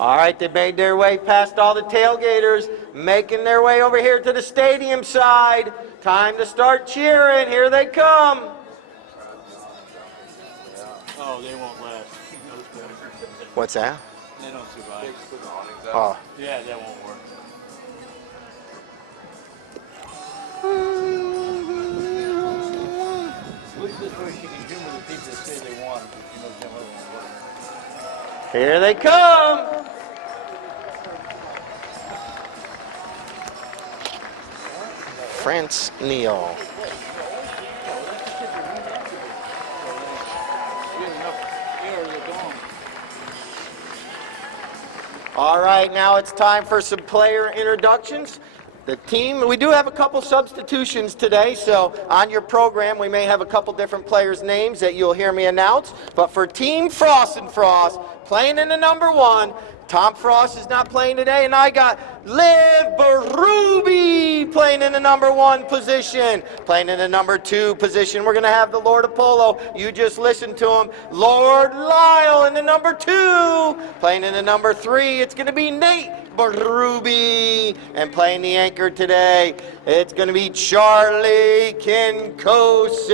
All right, they made their way past all the tailgaters, making their way over here to the stadium side. Time to start cheering. Here they come. Oh, they won't last. What's that? They don't survive. Oh. Yeah, that won't work. At least this way she can humor the people that say they want it, but she knows that won't work. Here they come. France Neal. All right, now it's time for some player introductions. The team, we do have a couple substitutions today, so on your program we may have a couple different players' names that you'll hear me announce. But for Team Frost and Frost, playing in the number 1, Tom Frost is not playing today, and I got Liv Berube playing in the number 1 position. Playing in the number 2 position, we're going to have the Lord of Polo. You just listened to him. Lord Lyle in the number 2. Playing in the number 3, it's going to be Nate Berube. And playing the anchor today, it's going to be Charlie Kinkosis.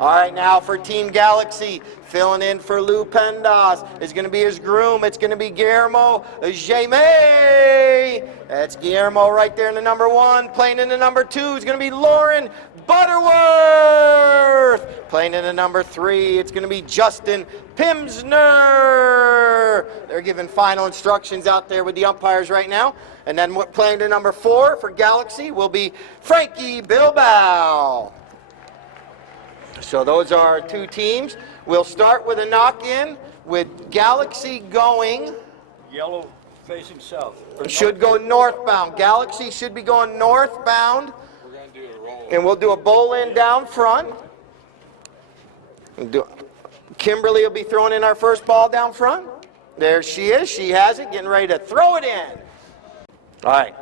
All right, now for Team Galaxy, filling in for Lou Pendas is going to be his groom. It's going to be Guillermo Jaime. That's Guillermo right there in the number 1. Playing in the number 2 is going to be Lauren Butterworth. Playing in the number 3, it's going to be Justin Pimsner. They're giving final instructions out there with the umpires right now. And then playing the number 4 for Galaxy will be Frankie Bilbao. So those are our 2 teams. We'll start with a knock-in with Galaxy going... Yellow facing south. Should go northbound. Galaxy should be going northbound. We're going to do a roll. And we'll do a bowl-in down front. Kimberly will be throwing in our first ball down front. There she is. She has it, getting ready to throw it in. All right.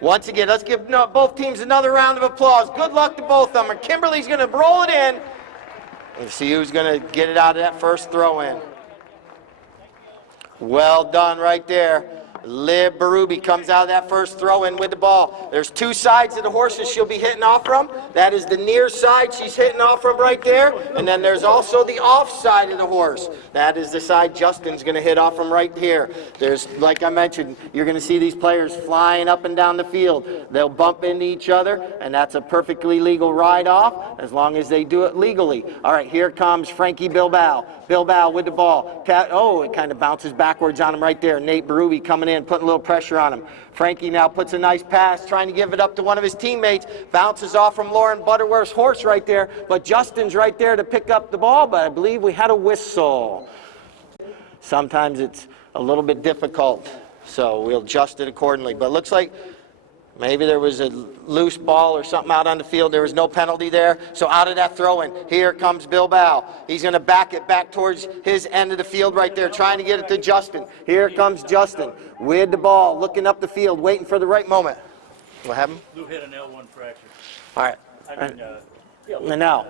Once again, let's give both teams another round of applause. Good luck to both of them. And Kimberly's going to roll it in. And see who's going to get it out of that first throw in. Well done right there. Liv Berube comes out of that first throw in with the ball. There's 2 sides of the horses she'll be hitting off from. That is the near side she's hitting off from right there. And then there's also the off side of the horse. That is the side Justin's going to hit off from right here. There's, like I mentioned, you're going to see these players flying up and down the field. They'll bump into each other, and that's a perfectly legal ride off as long as they do it legally. All right, here comes Frankie Bilbao. Bilbao with the ball. It kind of bounces backwards on him right there. Nate Berube coming in, putting a little pressure on him. Frankie now puts a nice pass, trying to give it up to one of his teammates. Bounces off from Lauren Butterworth's horse right there, but Justin's right there to pick up the ball, but I believe we had a whistle. Sometimes it's a little bit difficult, so we'll adjust it accordingly. But it looks like maybe there was a loose ball or something out on the field. There was no penalty there. So out of that throw-in, here comes Bilbao. He's going to back it back towards his end of the field right there, trying to get it to Justin. Here comes Justin with the ball, looking up the field, waiting for the right moment. What happened? Lou hit an L1 fracture. All right. And now,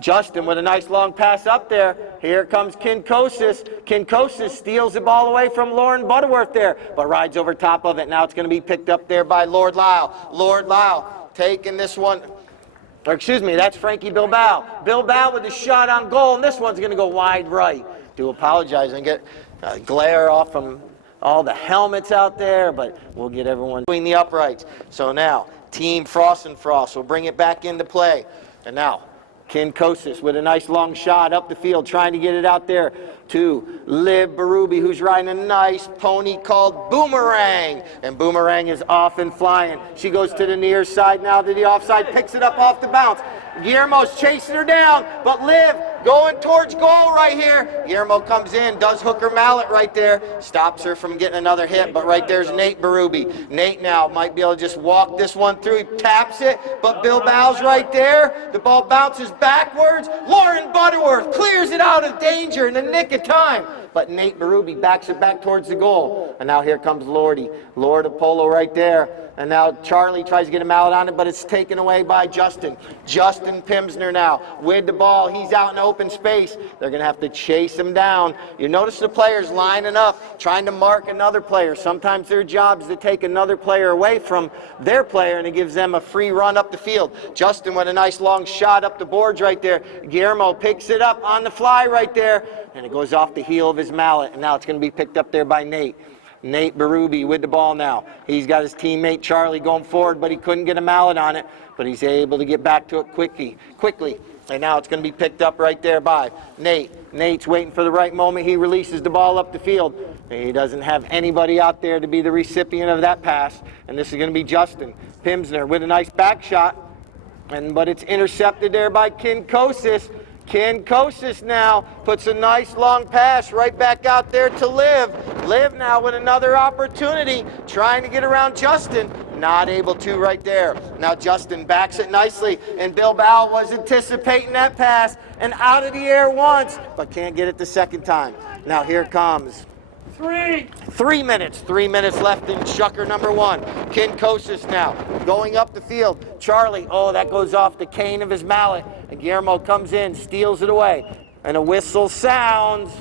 Justin with a nice long pass up there. Here comes Kinkosis. Kinkosis steals the ball away from Lauren Butterworth there, but rides over top of it. Now it's going to be picked up there by Lord Lyle. Lord Lyle taking this one. Or excuse me, that's Frankie Bilbao. Bilbao with the shot on goal, and this one's going to go wide right. Do apologize and get glare off from all the helmets out there, but we'll get everyone between the uprights. So now, Team Frost and Frost will bring it back into play. And now, Kinkosis with a nice long shot up the field, trying to get it out there to Liv Berube, who's riding a nice pony called Boomerang. And Boomerang is off and flying. She goes to the near side now to the offside, picks it up off the bounce. Guillermo's chasing her down, but Liv going towards goal right here. Guillermo comes in, does hook her mallet right there, stops her from getting another hit, but right there's Nate Berube. Nate now might be able to just walk this one through. He taps it, but Bilbao's right there. The ball bounces backwards. Lauren Butterworth clears it out of danger in the nick of time. but Nate Berube backs it back towards the goal. And now here comes Lordy. Lord of Polo right there. And now Charlie tries to get him out on it, but it's taken away by Justin. Justin Pimsner now with the ball. He's out in open space. They're going to have to chase him down. You notice the players lining up, trying to mark another player. Sometimes their job is to take another player away from their player, and it gives them a free run up the field. Justin with a nice long shot up the boards right there. Guillermo picks it up on the fly right there, and it goes off the heel of his mallet. And now it's going to be picked up there by Nate. Nate Berube with the ball now. He's got his teammate Charlie going forward, but he couldn't get a mallet on it, but he's able to get back to it quickly. And now it's going to be picked up right there by Nate. Nate's waiting for the right moment. He releases the ball up the field. He doesn't have anybody out there to be the recipient of that pass, and this is going to be Justin Pimsner with a nice back shot, but it's intercepted there by Kinkosis. Kinkosis now puts a nice long pass right back out there to Liv. Liv now with another opportunity, trying to get around Justin. Not able to right there. Now Justin backs it nicely, and Bilbao was anticipating that pass and out of the air once, but can't get it the second time. Now here comes 3 minutes. 3 minutes left in Chucker number 1. Kinkosis now going up the field. Charlie, oh, that goes off the cane of his mallet. And Guillermo comes in, steals it away. And a whistle sounds.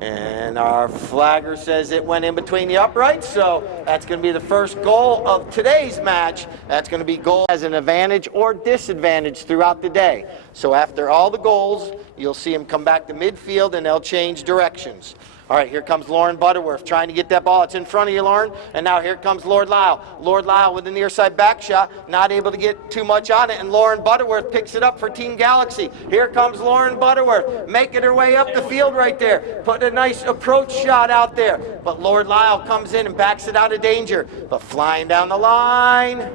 And our flagger says it went in between the uprights, so that's going to be the first goal of today's match. That's going to be goal as an advantage or disadvantage throughout the day. So after all the goals, you'll see him come back to midfield and they'll change directions. All right, here comes Lauren Butterworth trying to get that ball. It's in front of you, Lauren. And now here comes Lord Lyle. Lord Lyle with the near side back shot, not able to get too much on it. And Lauren Butterworth picks it up for Team Galaxy. Here comes Lauren Butterworth, making her way up the field right there. Putting a nice approach shot out there. But Lord Lyle comes in and backs it out of danger. But flying down the line.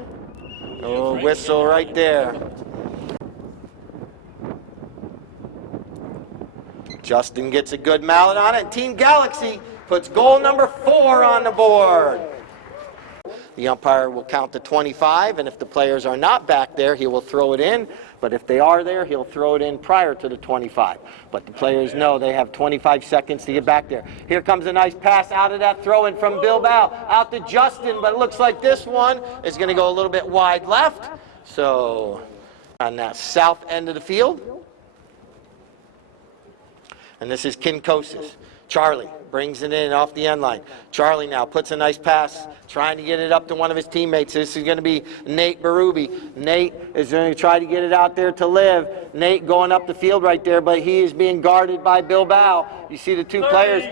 Oh, whistle right there. Justin gets a good mallet on it, and Team Galaxy puts goal number 4 on the board. The umpire will count to 25, and if the players are not back there, he will throw it in. But if they are there, he'll throw it in prior to the 25. But the players know they have 25 seconds to get back there. Here comes a nice pass out of that throw-in from Bilbao, out to Justin, but it looks like this one is going to go a little bit wide left. So on that south end of the field. And this is Kinkosis. Charlie brings it in off the end line. Charlie now puts a nice pass, trying to get it up to one of his teammates. This is going to be Nate Berube. Nate is going to try to get it out there to Liv. Nate going up the field right there, but he is being guarded by Bilbao. You see the two players.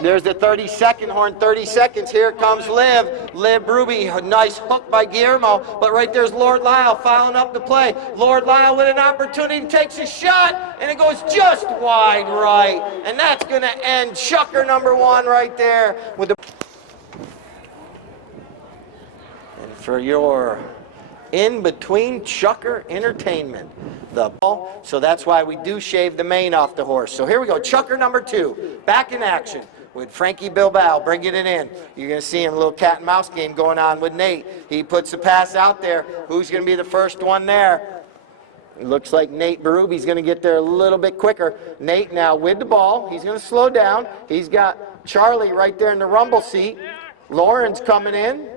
There's the 30-second horn, 30 seconds. Here comes Liv. Liv Berube, a nice hook by Guillermo, but right there's Lord Lyle following up the play. Lord Lyle with an opportunity, takes a shot, and it goes just wide right. And that's going to end Chucker number 1 right there with the... And for your in-between Chucker entertainment, the ball. So that's why we do shave the mane off the horse. So here we go, Chucker number 2, back in action with Frankie Bilbao bringing it in. You're going to see him, a little cat and mouse game going on with Nate. He puts the pass out there. Who's going to be the first one there? It looks like Nate Berube's going to get there a little bit quicker. Nate now with the ball. He's going to slow down. He's got Charlie right there in the rumble seat. Lauren's coming in,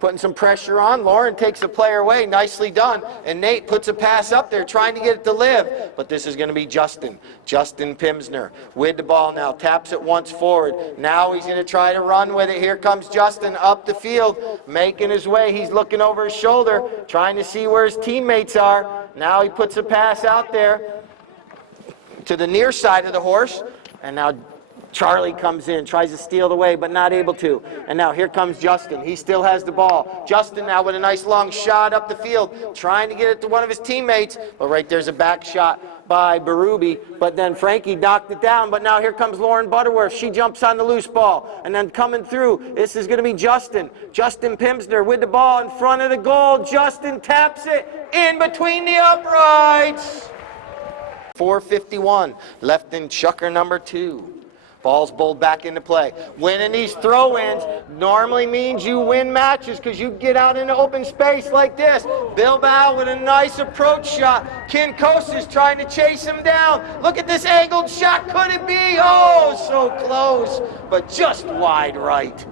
putting some pressure on. Lauren takes a player away, nicely done. And Nate puts a pass up there, trying to get it to Liv. But this is going to be Justin Pimsner with the ball now. Taps it once forward. Now he's going to try to run with it. Here comes Justin up the field, making his way. He's looking over his shoulder, trying to see where his teammates are. Now he puts a pass out there to the near side of the horse. And now Charlie comes in, tries to steal the way, but not able to. And now here comes Justin. He still has the ball. Justin now with a nice long shot up the field, trying to get it to one of his teammates. But right there's a back shot by Berube. But then Frankie knocked it down. But now here comes Lauren Butterworth. She jumps on the loose ball. And then coming through, this is going to be Justin Pimsner with the ball in front of the goal. Justin taps it in between the uprights. 4:51 left in Chucker number 2. Ball's bowled back into play. Winning these throw-ins normally means you win matches because you get out into open space like this. Bilbao with a nice approach shot. Kinkos is trying to chase him down. Look at this angled shot. Could it be? Oh, so close, but just wide right.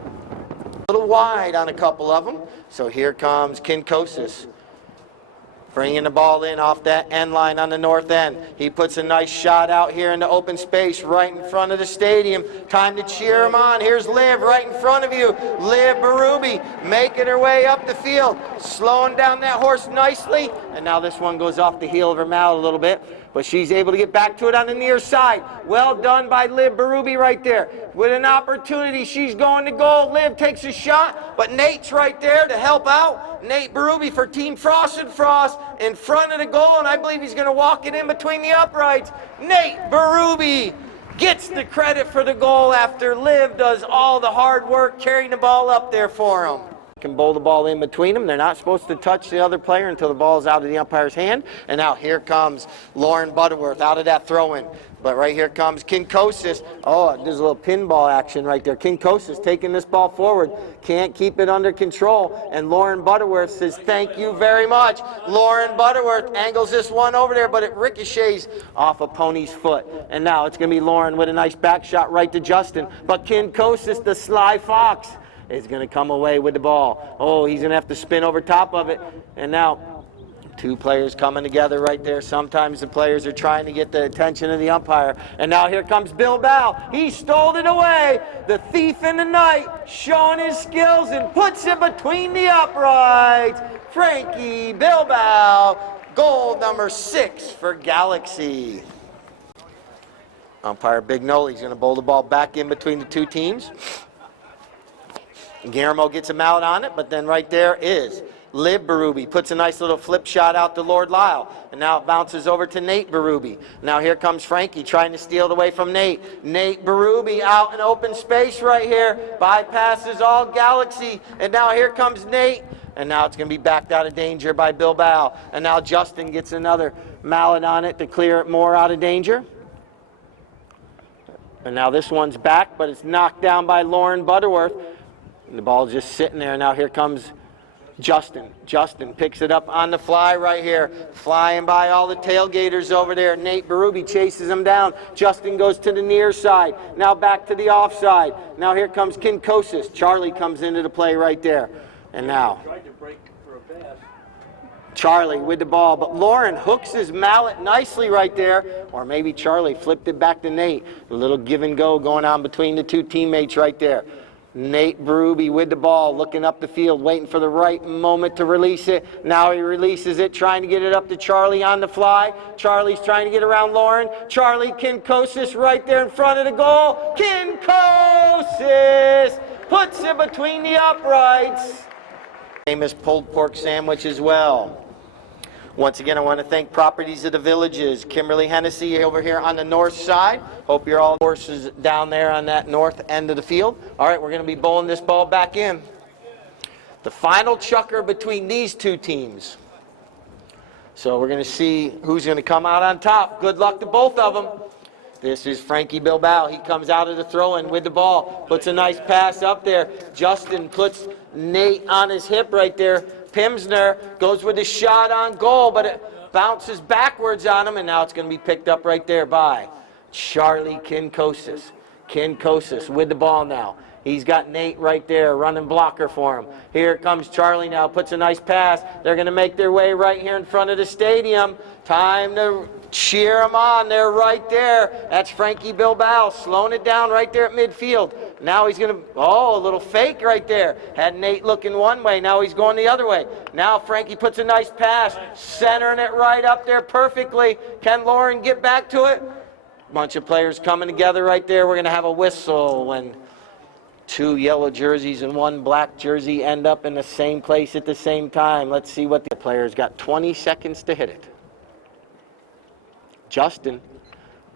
A little wide on a couple of them. So here comes Kinkosis, bringing the ball in off that end line on the north end. He puts a nice shot out here in the open space right in front of the stadium. Time to cheer him on. Here's Liv right in front of you. Liv Berube making her way up the field, slowing down that horse nicely. And now this one goes off the heel of her mouth a little bit, but she's able to get back to it on the near side. Well done by Liv Berube right there. With an opportunity, she's going to goal. Liv takes a shot, but Nate's right there to help out. Nate Berube for Team Frost and Frost in front of the goal, and I believe he's going to walk it in between the uprights. Nate Berube gets the credit for the goal after Liv does all the hard work carrying the ball up there for him. Can bowl the ball in between them. They're not supposed to touch the other player until the ball is out of the umpire's hand. And now here comes Lauren Butterworth out of that throw-in. But right here comes Kinkosis. Oh, there's a little pinball action right there. Kinkosis taking this ball forward. Can't keep it under control. And Lauren Butterworth says, thank you very much. Lauren Butterworth angles this one over there, but it ricochets off a pony's foot. And now it's going to be Lauren with a nice back shot right to Justin. But Kinkosis, the sly fox, is going to come away with the ball. Oh, he's going to have to spin over top of it. And now, two players coming together right there. Sometimes the players are trying to get the attention of the umpire. And now here comes Bilbao. He stole it away. The thief in the night showing his skills and puts it between the uprights. Frankie Bilbao, goal number 6 for Galaxy. Umpire Bignoli's going to bowl the ball back in between the two teams. Guillermo gets a mallet on it, but then right there is Liv Berube. Puts a nice little flip shot out to Lord Lyle. And now it bounces over to Nate Berube. Now here comes Frankie trying to steal it away from Nate. Nate Berube out in open space right here. Bypasses all Galaxy. And now here comes Nate. And now it's going to be backed out of danger by Bilbao. And now Justin gets another mallet on it to clear it more out of danger. And now this one's back, but it's knocked down by Lauren Butterworth. And the ball's just sitting there. Now here comes Justin. Justin picks it up on the fly right here. Flying by all the tailgaters over there. Nate Berube chases him down. Justin goes to the near side. Now back to the offside. Now here comes Kinkosis. Charlie comes into the play right there. And now Charlie with the ball. But Lauren hooks his mallet nicely right there. Or maybe Charlie flipped it back to Nate. A little give and go going on between the two teammates right there. Nate Berube with the ball, looking up the field, waiting for the right moment to release it. Now he releases it, trying to get it up to Charlie on the fly. Charlie's trying to get around Lauren. Charlie Kinkosis right there in front of the goal. Kinkosis puts it between the uprights. Famous pulled pork sandwich as well. Once again, I want to thank Properties of the Villages, Kimberly Hennessy over here on the north side. Hope you're all horses down there on that north end of the field. All right, we're going to be bowling this ball back in. The final chukker between these two teams. So we're going to see who's going to come out on top. Good luck to both of them. This is Frankie Bilbao. He comes out of the throw-in with the ball. Puts a nice pass up there. Justin puts Nate on his hip right there. Pimsner goes with a shot on goal, but it bounces backwards on him, and now it's going to be picked up right there by Charlie Kinkosis. Kinkosis with the ball now. He's got Nate right there, running blocker for him. Here comes Charlie now, puts a nice pass. They're going to make their way right here in front of the stadium. Time to cheer them on. They're right there. That's Frankie Bilbao slowing it down right there at midfield. Now he's going to, a little fake right there. Had Nate looking one way, now he's going the other way. Now Frankie puts a nice pass, centering it right up there perfectly. Can Lauren get back to it? Bunch of players coming together right there. We're going to have a whistle when two yellow jerseys and one black jersey end up in the same place at the same time. Let's see what the players got. 20 seconds to hit it. Justin.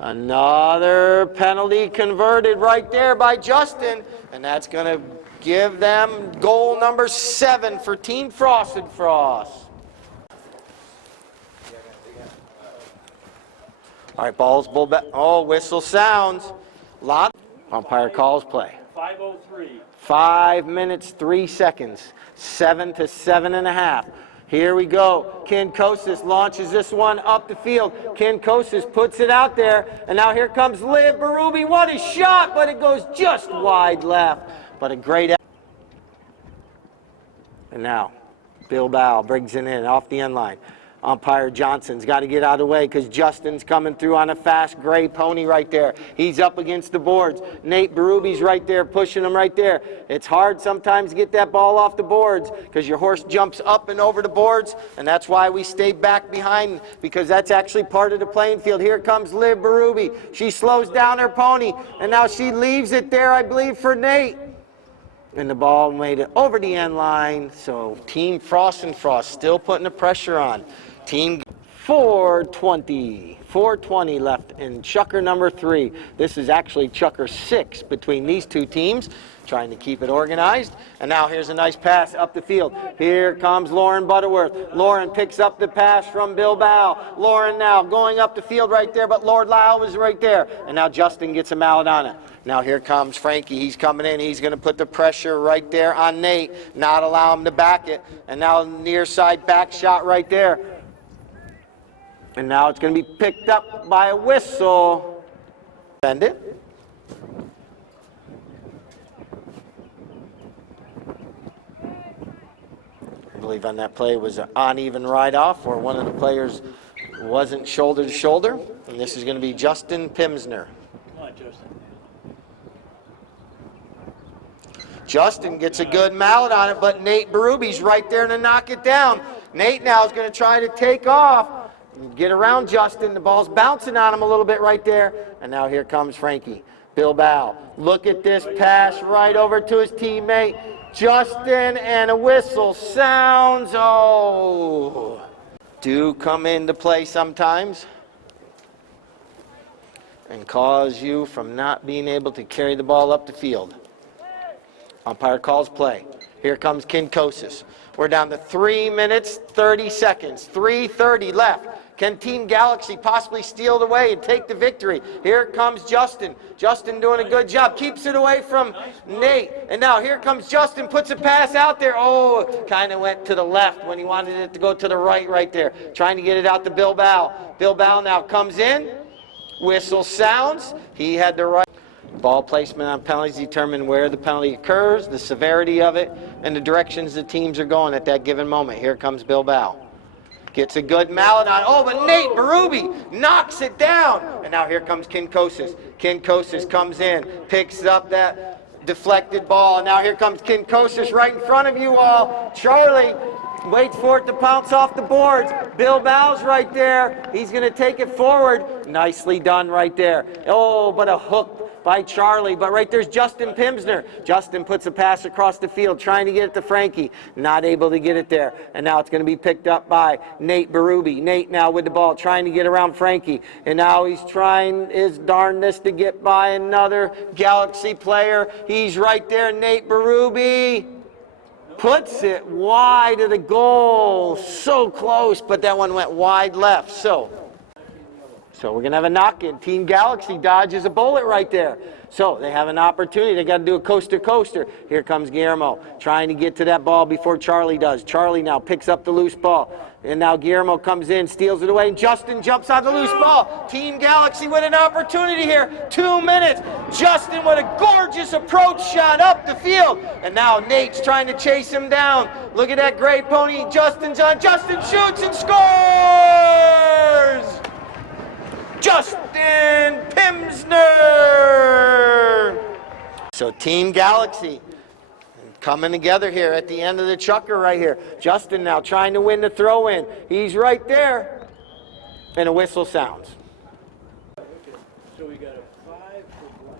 Another penalty converted right there by Justin. And that's going to give them goal number 7 for Team Frost and Frost. All right, balls, bull back. Oh, whistle sounds. Lot. Umpire calls play. 5:03. 5 minutes, 3 seconds. 7 to 7.5. Here we go. Kinkosis launches this one up the field. Kinkosis puts it out there. And now here comes Liv Berube. What a shot, but it goes just wide left. But a great... And now, Bilbao brings it in off the end line. Umpire Johnson's got to get out of the way because Justin's coming through on a fast gray pony right there. He's up against the boards. Nate Berube's right there, pushing him right there. It's hard sometimes to get that ball off the boards because your horse jumps up and over the boards, and that's why we stay back behind, because that's actually part of the playing field. Here comes Liv Berube. She slows down her pony, and now she leaves it there, I believe, for Nate. And the ball made it over the end line, so Team Frost and Frost still putting the pressure on. Team 420. 420 left in chukker number 3. This is actually chukker 6 between these two teams, trying to keep it organized. And now here's a nice pass up the field. Here comes Lauren Butterworth. Lauren picks up the pass from Bilbao. Lauren now going up the field right there, but Lord Lyle was right there. And now Justin gets a mallet on it. Now here comes Frankie. He's coming in. He's going to put the pressure right there on Nate, not allow him to back it. And now near side back shot right there. And now it's going to be picked up by a whistle. Bend it. I believe on that play was an uneven ride-off, or one of the players wasn't shoulder to shoulder. And this is going to be Justin Pimsner. Come on, Justin. Justin gets a good mallet on it, but Nate Berube's right there to knock it down. Nate now is going to try to take off, get around Justin. The ball's bouncing on him a little bit right there. And now here comes Frankie Bilbao. Look at this pass right over to his teammate, Justin, and a whistle sounds. Oh, do come into play sometimes and cause you from not being able to carry the ball up the field. Umpire calls play. Here comes Kinkosis. We're down to 3 minutes, 30 seconds. 3:30 left. Can Team Galaxy possibly steal it away and take the victory? Here comes Justin. Justin doing a good job. Keeps it away from Nate. And now here comes Justin. Puts a pass out there. Oh, kind of went to the left when he wanted it to go to the right there. Trying to get it out to Bilbao. Bilbao now comes in. Whistle sounds. He had the right. Ball placement on penalties determine where the penalty occurs, the severity of it, and the directions the teams are going at that given moment. Here comes Bilbao. Gets a good mallet on. Oh, but Nate Berube knocks it down. And now here comes Kinkosis. Kinkosis comes in, picks up that deflected ball. And now here comes Kinkosis right in front of you all. Charlie waits for it to bounce off the boards. Bilbao's right there. He's going to take it forward. Nicely done right there. Oh, but a hook by Charlie, but right there's Justin Pimsner. Justin puts a pass across the field, trying to get it to Frankie. Not able to get it there. And now it's going to be picked up by Nate Berube. Nate now with the ball, trying to get around Frankie. And now he's trying his darndest to get by another Galaxy player. He's right there, Nate Berube. Puts it wide of the goal. So close, but that one went wide left. So we're going to have a knock-in. Team Galaxy dodges a bullet right there. So they have an opportunity. They got to do a coaster-coaster. Here comes Guillermo trying to get to that ball before Charlie does. Charlie now picks up the loose ball. And now Guillermo comes in, steals it away, and Justin jumps on the loose ball. Team Galaxy with an opportunity here. 2 minutes. Justin with a gorgeous approach shot up the field. And now Nate's trying to chase him down. Look at that gray pony. Justin's on. Justin shoots and scores! Justin Pimsner! So Team Galaxy coming together here at the end of the chukker right here. Justin now trying to win the throw-in. He's right there. And a whistle sounds. So we got a 5 for black.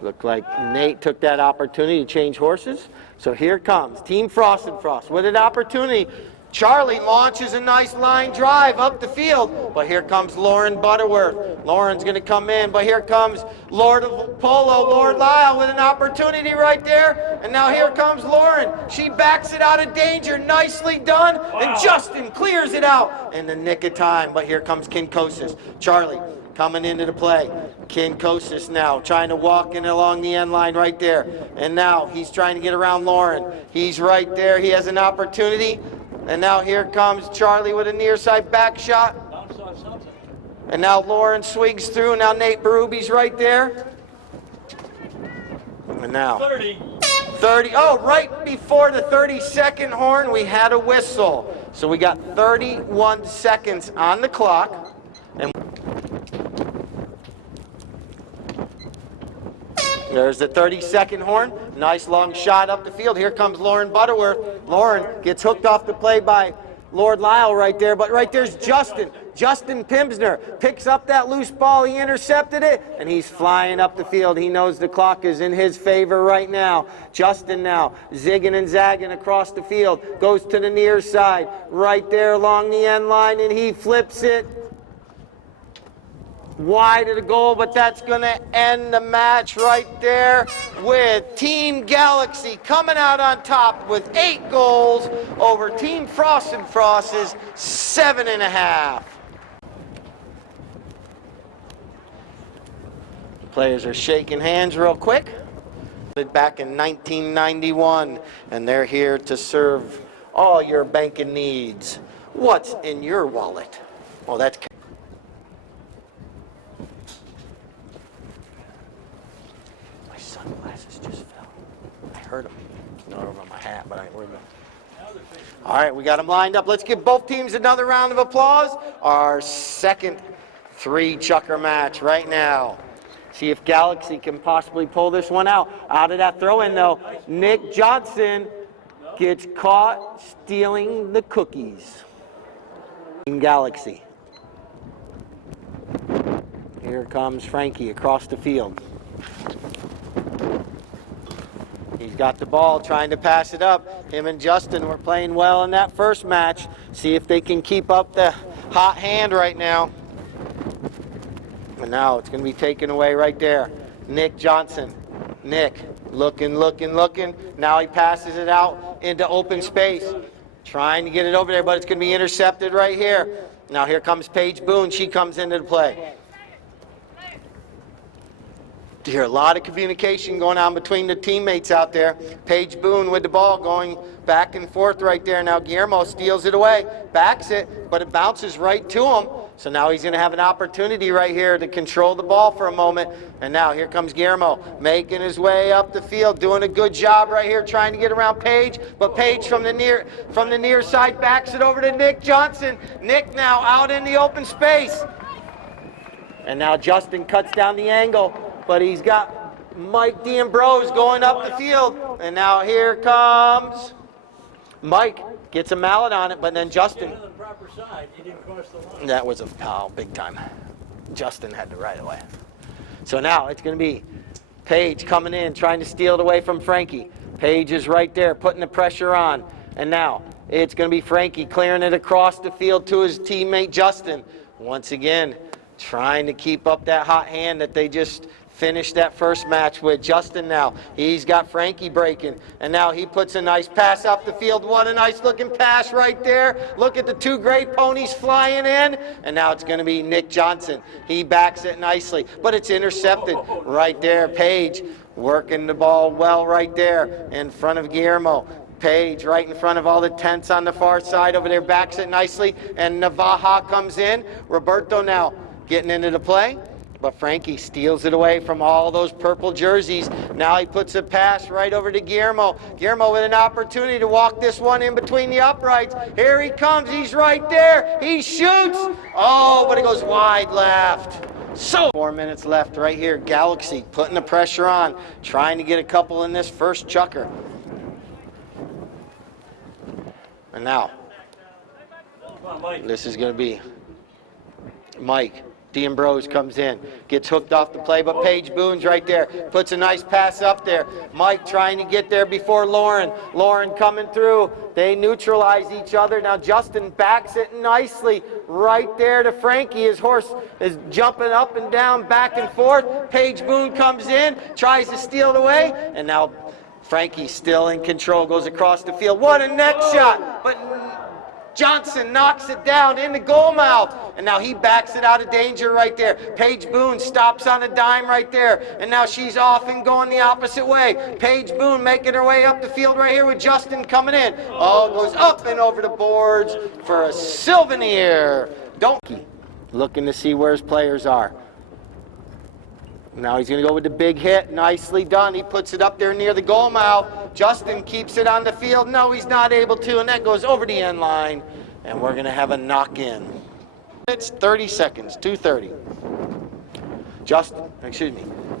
Looked like Nate took that opportunity to change horses. So here comes Team Frost and Frost with an opportunity. Charlie launches a nice line drive up the field, but here comes Lauren Butterworth. Lauren's going to come in, but here comes Lord of Polo, Lord Lyle, with an opportunity right there. And now here comes Lauren. She backs it out of danger. Nicely done. And Justin clears it out in the nick of time, but here comes Kinkosis. Charlie coming into the play. Kinkosis now trying to walk in along the end line right there. And now he's trying to get around Lauren. He's right there. He has an opportunity. And now here comes Charlie with a near side back shot. And now Lauren swings through. Now Nate Berube right there. And now 30. Oh, right before the 30-second horn, we had a whistle. So we got 31 seconds on the clock. And there's the 30-second horn. Nice long shot up the field. Here comes Lauren Butterworth. Lauren gets hooked off the play by Lord Lyle right there, but right there's Justin. Justin Pimsner picks up that loose ball. He intercepted it, and he's flying up the field. He knows the clock is in his favor right now. Justin now zigging and zagging across the field. Goes to the near side, right there along the end line, and he flips it wide of the goal, but that's going to end the match right there with Team Galaxy coming out on top with 8 goals over Team Frost and Frost's 7.5. Players are shaking hands real quick. Back in 1991, and they're here to serve all your banking needs. What's in your wallet? Well, that's sunglasses just fell. I heard them. Not over my hat, but I ain't worried about it. All right, we got them lined up. Let's give both teams another round of applause. Our second 3-chucker match right now. See if Galaxy can possibly pull this one out. Out of that throw-in, though, Nick Johnson gets caught stealing the cookies. Team Galaxy. Here comes Frankie across the field. He's got the ball, trying to pass it up. Him and Justin were playing well in that first match. See if they can keep up the hot hand right now. And now it's going to be taken away right there. Nick Johnson. Nick looking. Now he passes it out into open space. Trying to get it over there, but it's going to be intercepted right here. Now here comes Paige Boone. She comes into the play. You hear a lot of communication going on between the teammates out there. Paige Boone with the ball going back and forth right there. Now Guillermo steals it away, backs it, but it bounces right to him. So now he's going to have an opportunity right here to control the ball for a moment. And now here comes Guillermo making his way up the field, doing a good job right here, trying to get around Paige. But Paige from the near side backs it over to Nick Johnson. Nick now out in the open space. And now Justin cuts down the angle. But he's got Mike D'Ambrose going up the field. And now here comes Mike. Gets a mallet on it, but then Justin. That was a foul, big time. Justin had the right away. So now it's going to be Paige coming in, trying to steal it away from Frankie. Paige is right there, putting the pressure on. And now it's going to be Frankie clearing it across the field to his teammate Justin. Once again, trying to keep up that hot hand that they just finished that first match with. Justin now, he's got Frankie breaking, and now he puts a nice pass up the field. What a nice looking pass right there. Look at the 2 great ponies flying in, and now it's going to be Nick Johnson. He backs it nicely, but it's intercepted right there. Paige working the ball well right there in front of Guillermo. Paige right in front of all the tents on the far side over there, backs it nicely, and Navaja comes in. Roberto now getting into the play. But Frankie steals it away from all those purple jerseys. Now he puts a pass right over to Guillermo. Guillermo with an opportunity to walk this one in between the uprights. Here he comes. He's right there. He shoots. Oh, but it goes wide left. So 4 minutes left right here. Galaxy putting the pressure on, trying to get a couple in this first chucker. And now, this is going to be Mike. D'Ambrose comes in, gets hooked off the play, but Paige Boone's right there, puts a nice pass up there. Mike trying to get there before Lauren. Lauren coming through. They neutralize each other. Now Justin backs it nicely right there to Frankie. His horse is jumping up and down, back and forth. Paige Boone comes in, tries to steal it away, and now Frankie still in control, goes across the field. What a neck shot! But Johnson knocks it down in the goal mouth. And now he backs it out of danger right there. Paige Boone stops on a dime right there. And now she's off and going the opposite way. Paige Boone making her way up the field right here with Justin coming in. Oh, goes up and over the boards for a souvenir. Donkey looking to see where his players are. Now he's going to go with the big hit. Nicely done. He puts it up there near the goal mouth. Justin keeps it on the field. No, he's not able to, and that goes over the end line. And we're going to have a knock-in. It's 30 seconds, 2:30.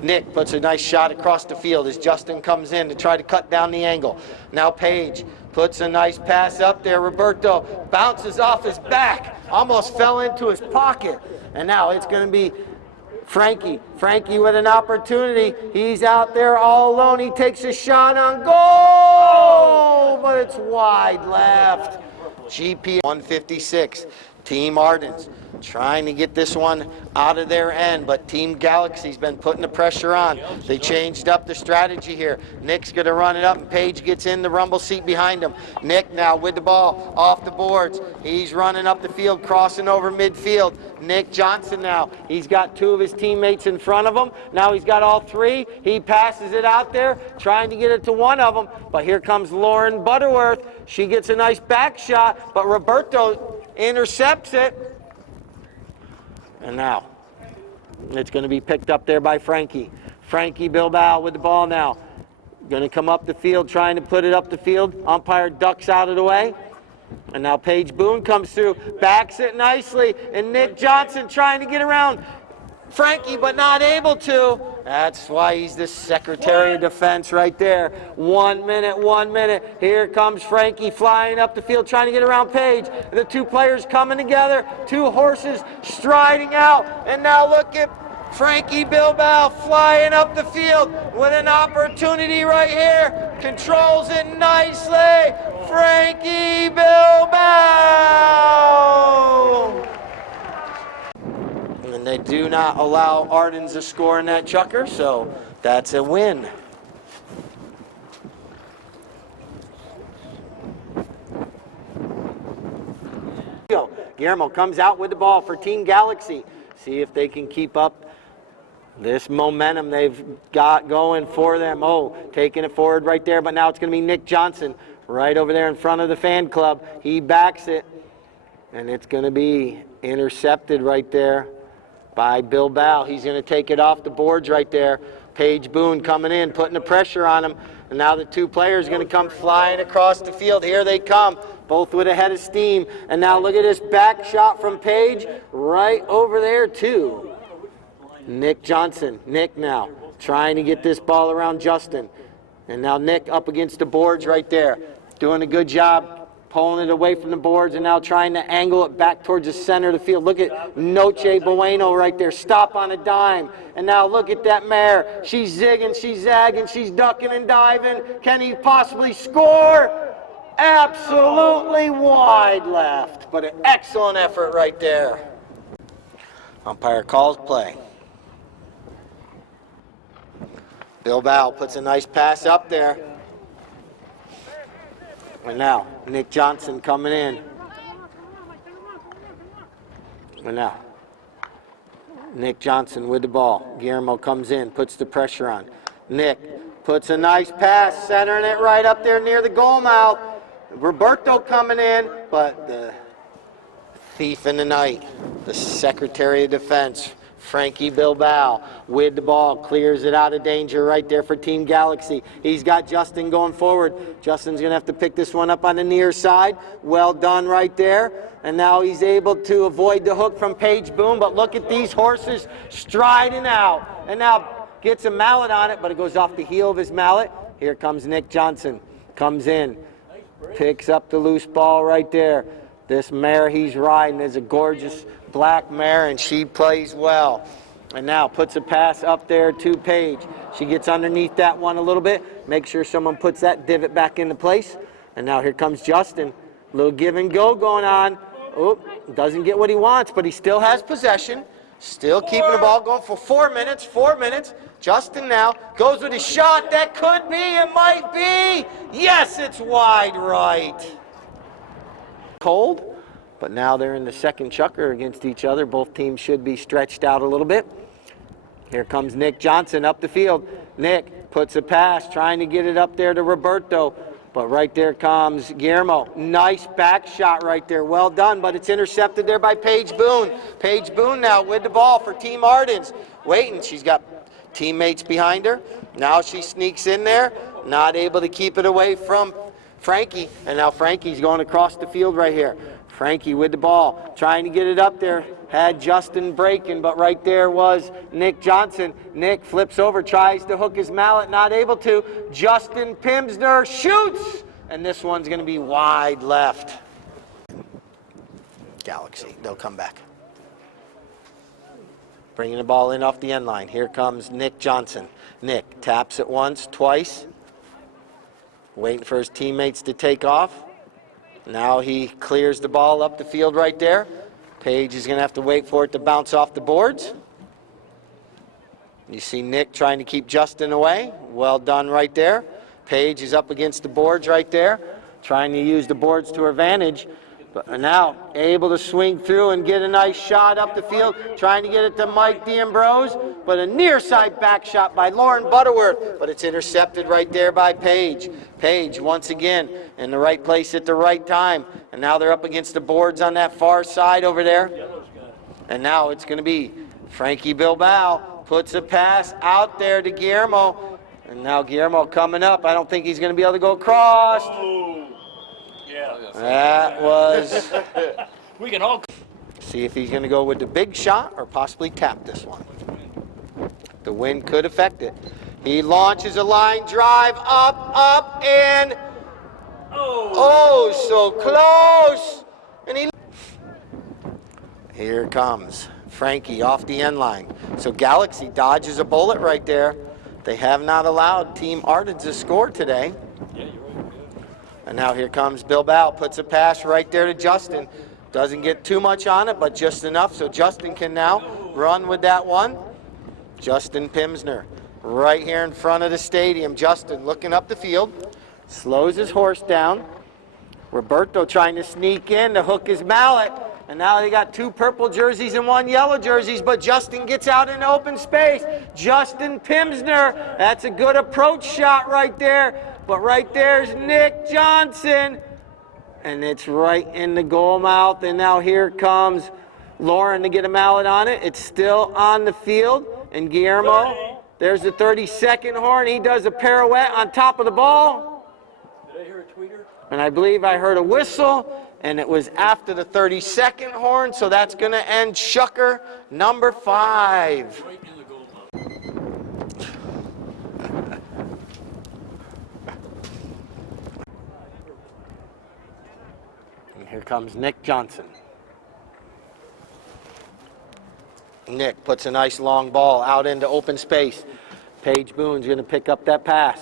Nick puts a nice shot across the field as Justin comes in to try to cut down the angle. Now Paige puts a nice pass up there. Roberto bounces off his back, almost fell into his pocket. And now it's going to be Frankie with an opportunity. He's out there all alone. He takes a shot on goal, but it's wide left. GP 156. Team Ardens trying to get this one out of their end, but Team Galaxy's been putting the pressure on. They changed up the strategy here. Nick's going to run it up, and Paige gets in the rumble seat behind him. Nick now with the ball off the boards. He's running up the field, crossing over midfield. Nick Johnson now. He's got two of his teammates in front of him. Now he's got all three. He passes it out there, trying to get it to one of them, but here comes Lauren Butterworth. She gets a nice back shot, but Roberto intercepts it. And now it's going to be picked up there by Frankie. Frankie Bilbao with the ball now. Going to come up the field, trying to put it up the field. Umpire ducks out of the way. And now Paige Boone comes through, backs it nicely, and Nick Johnson trying to get around Frankie, but not able to. That's why he's the Secretary of Defense right there. 1 minute, 1 minute. Here comes Frankie flying up the field, trying to get around Paige. The two players coming together, two horses striding out. And now look at Frankie Bilbao flying up the field with an opportunity right here. Controls it nicely. Frankie Bilbao! And they do not allow Ardens to score in that chucker, so that's a win. Guillermo comes out with the ball for Team Galaxy. See if they can keep up this momentum they've got going for them. Oh, taking it forward right there, but now it's going to be Nick Johnson right over there in front of the fan club. He backs it, and it's going to be intercepted right there by Bilbao. He's going to take it off the boards right there. Paige Boone coming in, putting the pressure on him. And now the two players are going to come flying across the field. Here they come, both with a head of steam. And now look at this back shot from Paige right over there too. Nick Johnson. Nick now trying to get this ball around Justin. And now Nick up against the boards right there. Doing a good job pulling it away from the boards and now trying to angle it back towards the center of the field. Look at Noche Bueno right there. Stop on a dime. And now look at that mare. She's zigging, she's zagging, she's ducking and diving. Can he possibly score? Absolutely wide left. But an excellent effort right there. Umpire calls play. Bilbao puts a nice pass up there. And now, Nick Johnson coming in. And now, Nick Johnson with the ball. Guillermo comes in, puts the pressure on. Nick puts a nice pass, centering it right up there near the goal mouth. Roberto coming in, but the thief in the night, the Secretary of Defense, Frankie Bilbao with the ball, clears it out of danger right there for Team Galaxy. He's got Justin going forward. Justin's going to have to pick this one up on the near side. Well done right there. And now he's able to avoid the hook from Paige Boone, but look at these horses striding out. And now gets a mallet on it, but it goes off the heel of his mallet. Here comes Nick Johnson. Comes in, picks up the loose ball right there. This mare he's riding is a gorgeous black mare, and she plays well. And now puts a pass up there to Paige. She gets underneath that one a little bit. Make sure someone puts that divot back into place. And now here comes Justin. A little give and go going on. Oh, doesn't get what he wants, but he still has possession. Still keeping the ball going for 4 minutes. 4 minutes. Justin now goes with a shot. That could be, it might be. Yes, it's wide right. cold, but now they're in the second chukker against each other. Both teams should be stretched out a little bit. Here comes Nick Johnson up the field. Nick puts a pass, trying to get it up there to Roberto. But right there comes Guillermo. Nice back shot right there. Well done, but it's intercepted there by Paige Boone. Paige Boone now with the ball for Team Ardens. Waiting, she's got teammates behind her. Now she sneaks in there, not able to keep it away from Frankie. And now Frankie's going across the field right here. Frankie with the ball, trying to get it up there. Had Justin breaking, but right there was Nick Johnson. Nick flips over, tries to hook his mallet, not able to. Justin Pimsner shoots, and this one's going to be wide left. Galaxy, they'll come back. Bringing the ball in off the end line. Here comes Nick Johnson. Nick taps it once, twice. Waiting for his teammates to take off. Now he clears the ball up the field right there. Paige is going to have to wait for it to bounce off the boards. You see Nick trying to keep Justin away. Well done right there. Paige is up against the boards right there, trying to use the boards to her advantage. But now able to swing through and get a nice shot up the field, trying to get it to Mike D'Ambrose, but a near side back shot by Lauren Butterworth, but it's intercepted right there by Paige. Paige once again in the right place at the right time, and now they're up against the boards on that far side over there. And now it's going to be Frankie Bilbao puts a pass out there to Guillermo, and now Guillermo coming up. I don't think he's going to be able to go across. That was. We can all See if he's going to go with the big shot or possibly tap this one. The wind could affect it. He launches a line drive up, and so close. And here comes Frankie off the end line. So Galaxy dodges a bullet right there. They have not allowed Team Ardens to score today. And now here comes Bilbao, puts a pass right there to Justin. Doesn't get too much on it, but just enough so Justin can now run with that one. Justin Pimsner right here in front of the stadium. Justin looking up the field, slows his horse down. Roberto trying to sneak in to hook his mallet. And now they got two purple jerseys and one yellow jerseys, but Justin gets out in open space. Justin Pimsner, that's a good approach shot right there. But right there's Nick Johnson, and it's right in the goal mouth. And now here comes Lauren to get a mallet on it. It's still on the field, and Guillermo, there's the 30-second horn. He does a pirouette on top of the ball. Did I hear a tweeter? And I believe I heard a whistle, and it was after the 30-second horn, so that's going to end Shucker number 5. Right in the goal mouth. Here comes Nick Johnson. Nick puts a nice long ball out into open space. Paige Boone's going to pick up that pass.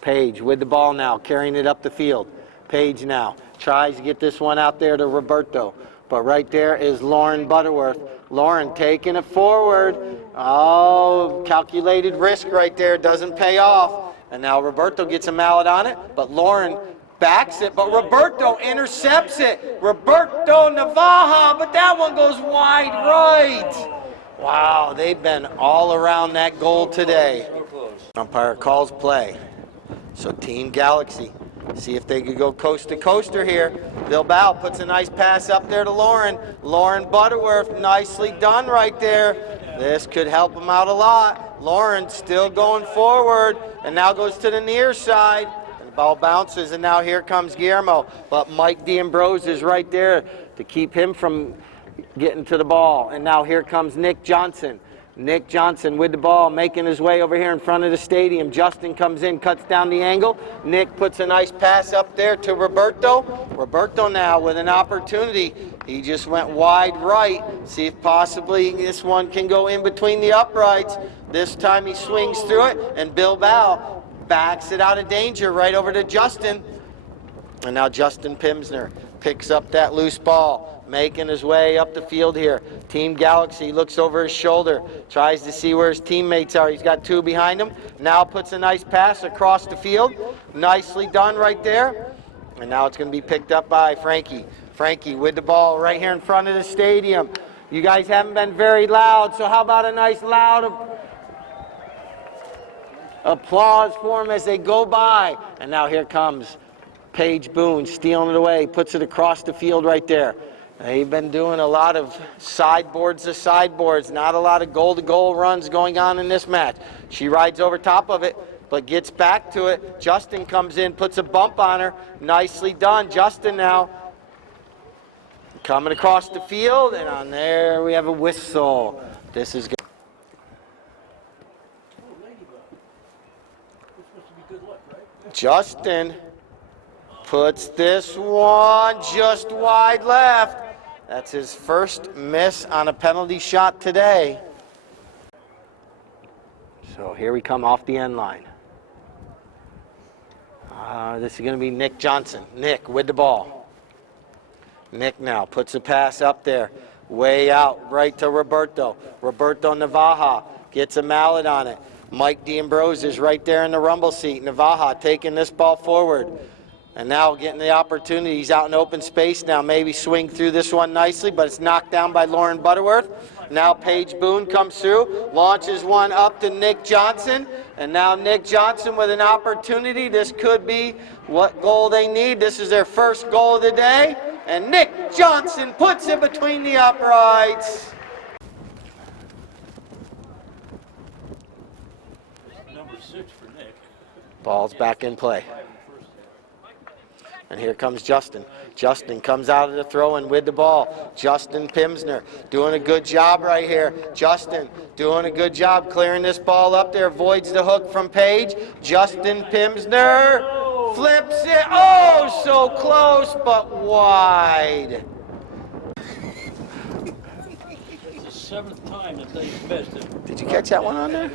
Paige with the ball now, carrying it up the field. Paige now tries to get this one out there to Roberto. But right there is Lauren Butterworth. Lauren taking it forward. Oh, calculated risk right there. Doesn't pay off. And now Roberto gets a mallet on it, but Lauren backs it, but Roberto intercepts it. Roberto Navaja, but that one goes wide right. Wow, they've been all around that goal today. Umpire calls play. So Team Galaxy, see if they could go coast to coaster here. Bilbao puts a nice pass up there to Lauren. Lauren Butterworth, nicely done right there. This could help them out a lot. Lauren still going forward, and now goes to the near side. Ball bounces, and now here comes Guillermo. But Mike D'Ambrose is right there to keep him from getting to the ball. And now here comes Nick Johnson. Nick Johnson with the ball, making his way over here in front of the stadium. Justin comes in, cuts down the angle. Nick puts a nice pass up there to Roberto. Roberto now with an opportunity. He just went wide right. See if possibly this one can go in between the uprights. This time he swings through it, and Bilbao backs it out of danger right over to Justin. And now Justin Pimsner picks up that loose ball, making his way up the field here. Team Galaxy looks over his shoulder, tries to see where his teammates are. He's got two behind him. Now puts a nice pass across the field. Nicely done right there. And now it's going to be picked up by Frankie. Frankie with the ball right here in front of the stadium. You guys haven't been very loud, so how about a nice loud applause for them as they go by. And now here comes Paige Boone stealing it away, puts it across the field right there. They've been doing a lot of sideboards to sideboards, not a lot of goal-to-goal runs going on in this match. She rides over top of it, but gets back to it. Justin comes in, puts a bump on her. Nicely done. Justin now coming across the field, and on there we have a whistle. This is good. Justin puts this one just wide left. That's his first miss on a penalty shot today. So here we come off the end line. This is going to be Nick Johnson. Nick with the ball. Nick now puts a pass up there. Way out, right to Roberto. Roberto Navaja gets a mallet on it. Mike D'Ambrose is right there in the rumble seat. Navaja taking this ball forward. And now getting the opportunity. He's out in open space now. Maybe swing through this one nicely, but it's knocked down by Lauren Butterworth. Now Paige Boone comes through, launches one up to Nick Johnson. And now Nick Johnson with an opportunity. This could be what goal they need. This is their first goal of the day. And Nick Johnson puts it between the uprights. Number 6 for Nick. Ball's back in play. And here comes Justin. Justin comes out of the throw-in with the ball. Justin Pimsner doing a good job right here. Justin doing a good job clearing this ball up there. Avoids the hook from Paige. Justin Pimsner flips it. Oh, so close, but wide. It's the 7th time that they've missed it. Did you catch that one on there?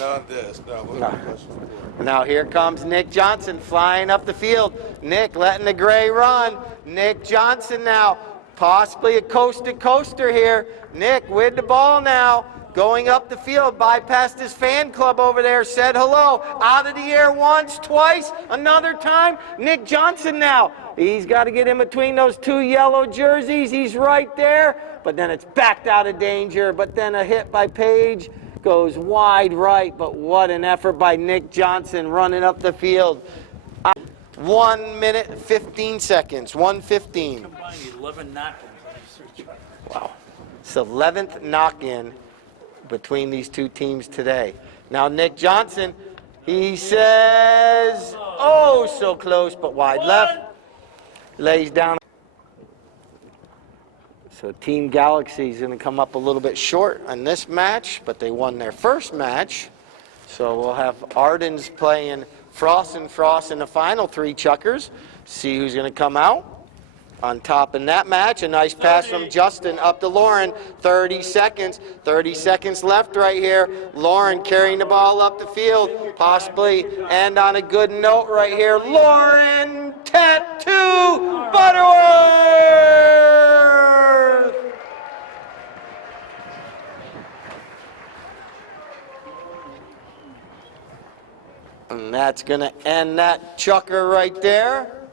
Not this, no. Now here comes Nick Johnson flying up the field. Nick letting the gray run. Nick Johnson now, possibly a coast-to-coaster here. Nick with the ball now, going up the field, bypassed his fan club over there, said hello. Out of the air once, twice, another time. Nick Johnson now, he's got to get in between those two yellow jerseys. He's right there, but then it's backed out of danger. But then a hit by Paige. Goes wide right, but what an effort by Nick Johnson running up the field. 1 minute, 15 seconds, 1:15. Combined 11 knock-ins. Wow. It's the 11th knock-in between these two teams today. Now Nick Johnson, he says, oh, so close, but wide left. Lays down. So Team Galaxy is going to come up a little bit short on this match, but they won their first match. So we'll have Ardens playing Frost and Frost in the final 3 chuckers. See who's going to come out on top in that match. A nice pass from Justin up to Lauren. 30 seconds. 30 seconds left right here. Lauren carrying the ball up the field. Possibly end on a good note right here. Lauren Tattoo Butterworth! And that's going to end that chucker right there.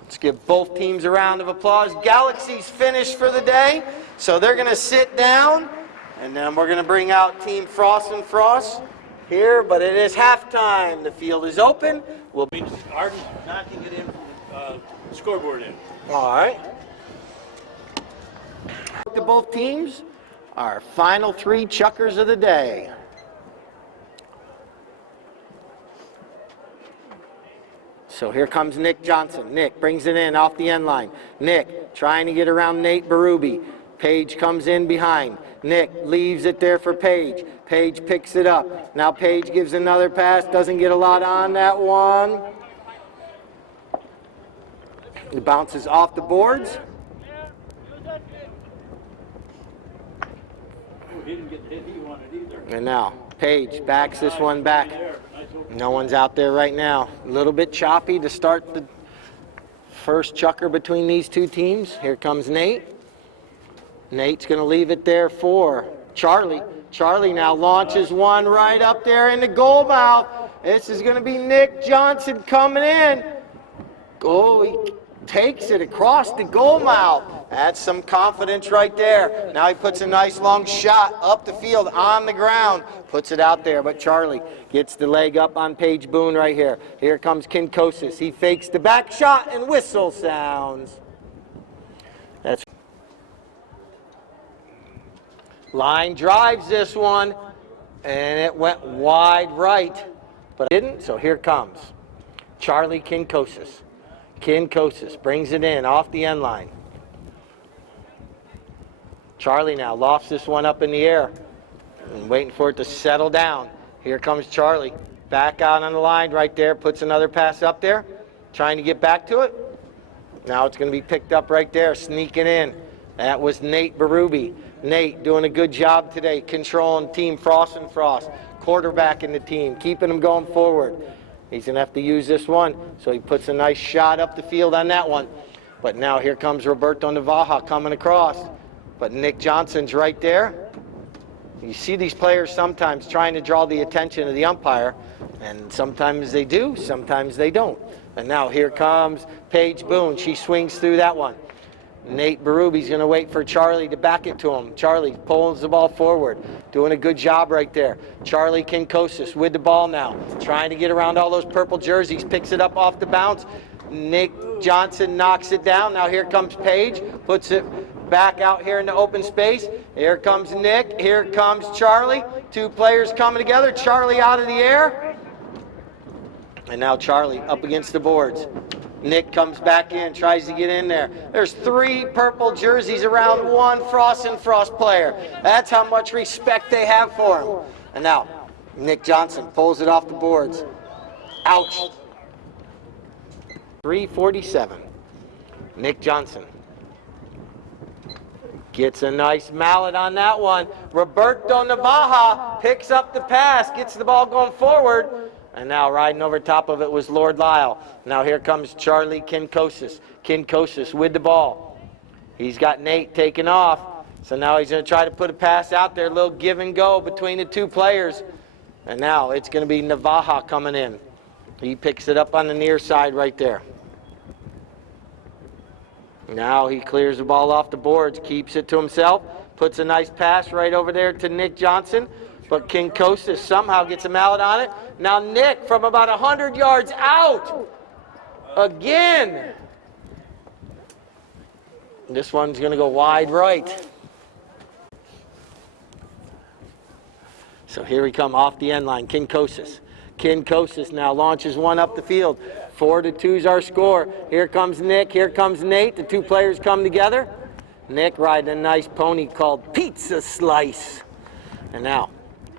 Let's give both teams a round of applause. Galaxy's finished for the day, so they're going to sit down, and then we're going to bring out Team Frost and Frost here, but it is halftime. The field is open. We'll be Arden's knocking it in, scoreboard in. all right. To both teams, our final 3 chuckers of the day. So here comes Nick Johnson. Nick brings it in off the end line. Nick trying to get around Nate Berube. Paige comes in behind. Nick leaves it there for Paige. Paige picks it up. Now Paige gives another pass. Doesn't get a lot on that one. It bounces off the boards. He didn't get the hit he wanted either. And now Paige backs this one back. No one's out there right now. A little bit choppy to start the first chucker between these two teams. Here comes Nate. Nate's going to leave it there for Charlie. Charlie now launches one right up there in the goal mouth. This is going to be Nick Johnson coming in. Oh, he takes it across the goal mouth. That's some confidence right there. Now he puts a nice long shot up the field on the ground. Puts it out there, but Charlie gets the leg up on Paige Boone right here. Here comes Kinkosis. He fakes the back shot and whistle sounds. That's line drives this one, and it went wide right, but it didn't, so here comes Charlie Kinkosis. Kinkosis brings it in off the end line. Charlie now lofts this one up in the air and waiting for it to settle down. Here comes Charlie. Back out on the line right there, puts another pass up there, trying to get back to it. Now it's going to be picked up right there, sneaking in. That was Nate Berube. Nate doing a good job today, controlling Team Frost and Frost, quarterbacking the team, keeping them going forward. He's going to have to use this one, so he puts a nice shot up the field on that one. But now here comes Roberto Navaja coming across. But Nick Johnson's right there. You see these players sometimes trying to draw the attention of the umpire, and sometimes they do, sometimes they don't. And now here comes Paige Boone. She swings through that one. Nate Berube's going to wait for Charlie to back it to him. Charlie pulls the ball forward, doing a good job right there. Charlie Kinkosis with the ball now, trying to get around all those purple jerseys, picks it up off the bounce. Nick Johnson knocks it down. Now here comes Paige, puts it back out here in the open space. Here comes Nick, here comes Charlie. Two players coming together, Charlie out of the air. And now Charlie up against the boards. Nick comes back in, tries to get in there. There's 3 purple jerseys around one Frost and Frost player. That's how much respect they have for him. And now, Nick Johnson pulls it off the boards. Ouch. 3:47. Nick Johnson gets a nice mallet on that one. Roberto Navaja picks up the pass, gets the ball going forward. And now riding over top of it was Lord Lyle. Now here comes Charlie Kinkosis. Kinkosis with the ball. He's got Nate taken off. So now he's going to try to put a pass out there, a little give and go between the two players. And now it's going to be Navaja coming in. He picks it up on the near side right there. Now he clears the ball off the boards, keeps it to himself, puts a nice pass right over there to Nick Johnson. But Kinkosis somehow gets a mallet on it. Now Nick from about 100 yards out. Again. This one's going to go wide right. So here we come off the end line, Kinkosis. Kinkosis now launches one up the field. 4-2 is our score. Here comes Nick, here comes Nate. The two players come together. Nick riding a nice pony called Pizza Slice. And now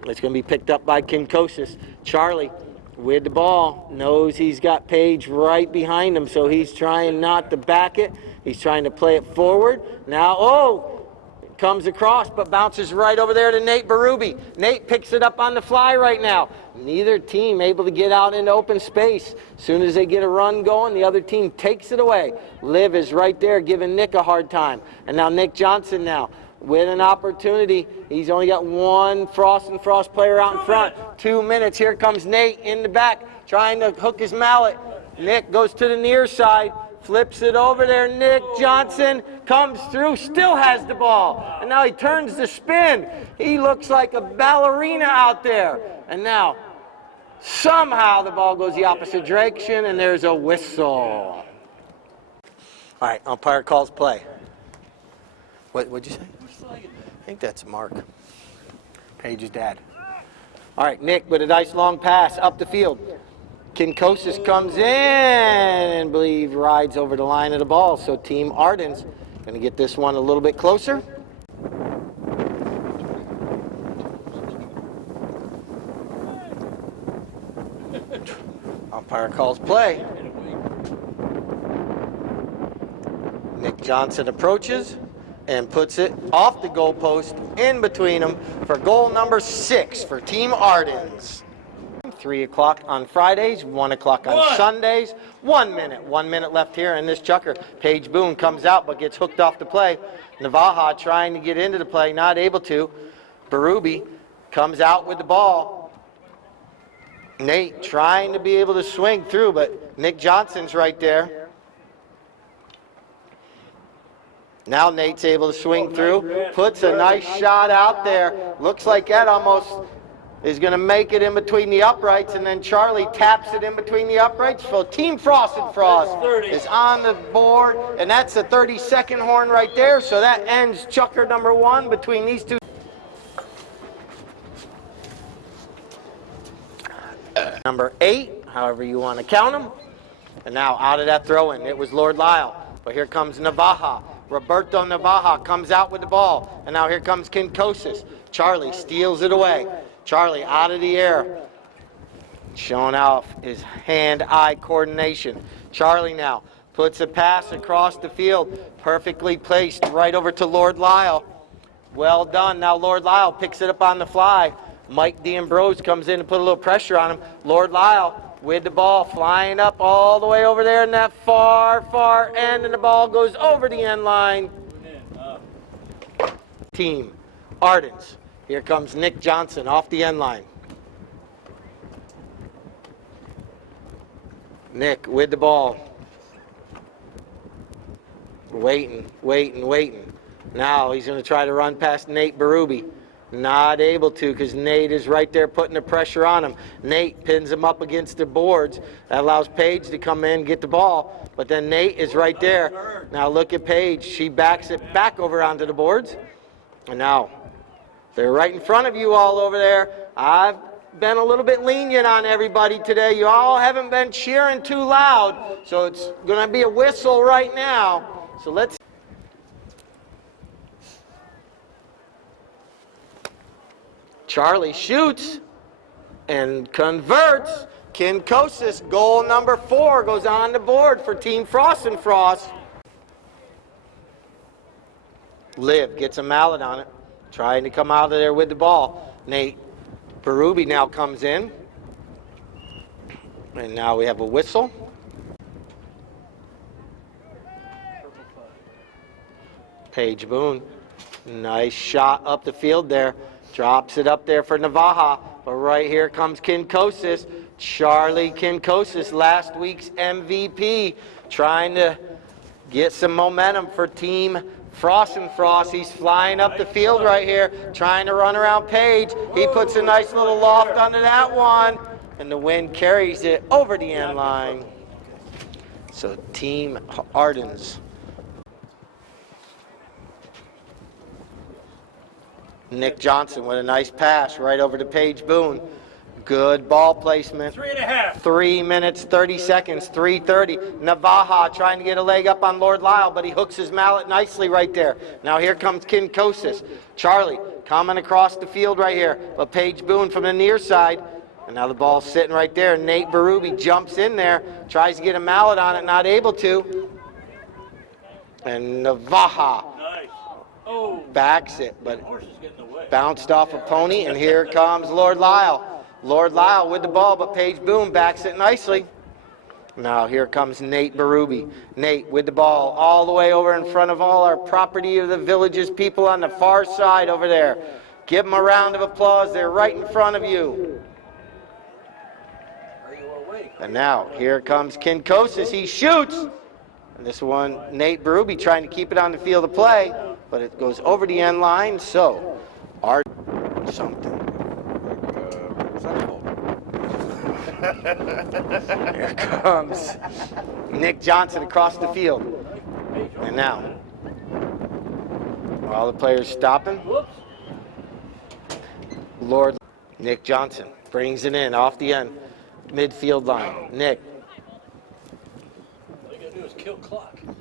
it's going to be picked up by Kinkosis. Charlie with the ball knows he's got Paige right behind him, so he's trying not to back it. He's trying to play it forward. Now, it comes across, but bounces right over there to Nate Berube. Nate picks it up on the fly right now. Neither team able to get out into open space. As soon as they get a run going, the other team takes it away. Liv is right there giving Nick a hard time. And now Nick Johnson now with an opportunity. He's only got one Frost and Frost player out in front. 2 minutes. Here comes Nate in the back trying to hook his mallet. Nick goes to the near side, flips it over there. Nick Johnson comes through, still has the ball. And now he turns the spin. He looks like a ballerina out there. And now somehow the ball goes the opposite direction and there's a whistle. All right, umpire calls play. What'd you say? I think that's Mark, Paige's dad. All right, Nick with a nice long pass up the field. Kinkosis comes in and believe rides over the line of the ball. So Team Arden's going to get this one a little bit closer. Umpire calls play. Nick Johnson approaches and puts it off the goalpost in between them for goal number 6 for Team Ardens. 3 o'clock on Fridays, 1 o'clock on Sundays. 1 minute. 1 minute left here in this chucker. Paige Boone comes out but gets hooked off the play. Navaja trying to get into the play, not able to. Berube comes out with the ball. Nate trying to be able to swing through, but Nick Johnson's right there. Now Nate's able to swing through, puts a nice shot out there. Looks like that almost is going to make it in between the uprights, and then Charlie taps it in between the uprights. So Team Frost and Frost is on the board, and that's the 32nd horn right there. So that ends chukker number 1 between these two. Number 8, however you want to count them. And now out of that throw-in, it was Lord Lyle. But here comes Navaja. Roberto Navaja comes out with the ball. And now here comes Kinkosis. Charlie steals it away. Charlie out of the air, showing off his hand-eye coordination. Charlie now puts a pass across the field, perfectly placed right over to Lord Lyle. Well done. Now Lord Lyle picks it up on the fly. Mike D'Ambrose comes in to put a little pressure on him. Lord Lyle with the ball flying up all the way over there in that far, far end, and the ball goes over the end line. Team Ardens. Here comes Nick Johnson off the end line. Nick with the ball. Waiting. Now he's going to try to run past Nate Berube. Not able to, because Nate is right there putting the pressure on him. Nate pins him up against the boards. That allows Paige to come in and get the ball. But then Nate is right there. Now look at Paige. She backs it back over onto the boards. And now they're right in front of you all over there. I've been a little bit lenient on everybody today. You all haven't been cheering too loud. So it's going to be a whistle right now. So let's. Charlie shoots and converts. Kinkosis, goal number 4, goes on the board for Team Frost and Frost. Liv gets a mallet on it, trying to come out of there with the ball. Nate Berube now comes in. And now we have a whistle. Paige Boone, nice shot up the field there. Drops it up there for Navaja, but right here comes Kinkosis. Charlie Kinkosis, last week's MVP, trying to get some momentum for Team Frost and Frost. He's flying up the field right here, trying to run around Paige. He puts a nice little loft under that one, and the wind carries it over the end line. So Team Ardens. Nick Johnson with a nice pass right over to Paige Boone. Good ball placement. 3.5. 3 minutes, 30 seconds, 3:30. Navaja trying to get a leg up on Lord Lyle, but he hooks his mallet nicely right there. Now here comes Kinkosis. Charlie coming across the field right here, but Paige Boone from the near side. And now the ball's sitting right there. Nate Berube jumps in there, tries to get a mallet on it, not able to. And Navaja backs it, but bounced off a pony, and here comes Lord Lyle. Lord Lyle with the ball, but Paige Boone backs it nicely. Now here comes Nate Berube. Nate with the ball all the way over in front of all our property of the village's people on the far side over there. Give them a round of applause. They're right in front of you. And now here comes Kinkosis. He shoots. And this one, Nate Berube trying to keep it on the field of play, but it goes over the end line. So, something. Here comes Nick Johnson across the field. And now, all the players stopping. Lord Nick Johnson brings it in off the end, midfield line. Nick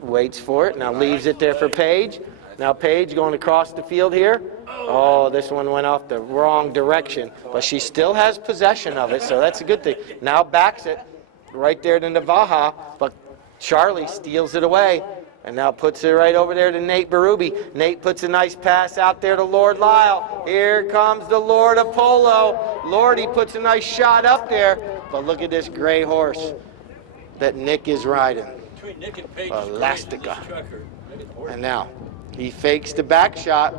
waits for it, now leaves it there for Paige. Now Paige going across the field here. Oh, this one went off the wrong direction, but she still has possession of it, so that's a good thing. Now backs it right there to Navaja, but Charlie steals it away and now puts it right over there to Nate Berube. Nate puts a nice pass out there to Lord Lyle. Here comes the Lord of Polo. Lord, he puts a nice shot up there, but look at this gray horse that Nick is riding. Elastica. And now he fakes the back shot.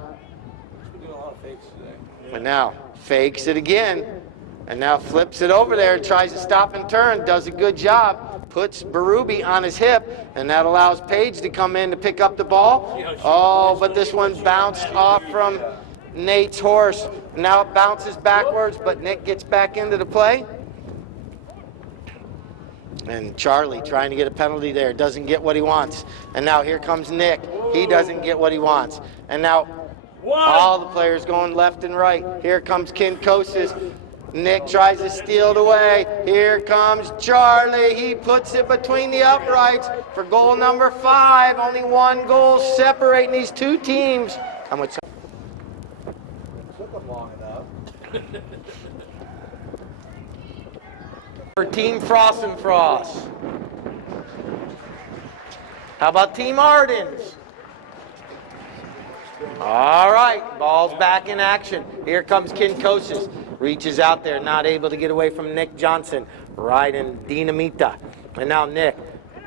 And now fakes it again. And now flips it over there and tries to stop and turn. Does a good job. Puts Berube on his hip, and that allows Paige to come in to pick up the ball. Oh, but this one bounced off from Nate's horse. Now it bounces backwards, but Nick gets back into the play. And Charlie trying to get a penalty there, doesn't get what he wants. And now here comes Nick. He doesn't get what he wants. And now all the players going left and right. Here comes Kinkosis. Nick tries to steal it away. Here comes Charlie. He puts it between the uprights for goal number 5. Only one goal separating these two teams. How much? Took them long enough. For Team Frost and Frost. How about Team Ardens? All right, ball's back in action. Here comes Kinkosis. Reaches out there, not able to get away from Nick Johnson. Riding Dinamita. And now Nick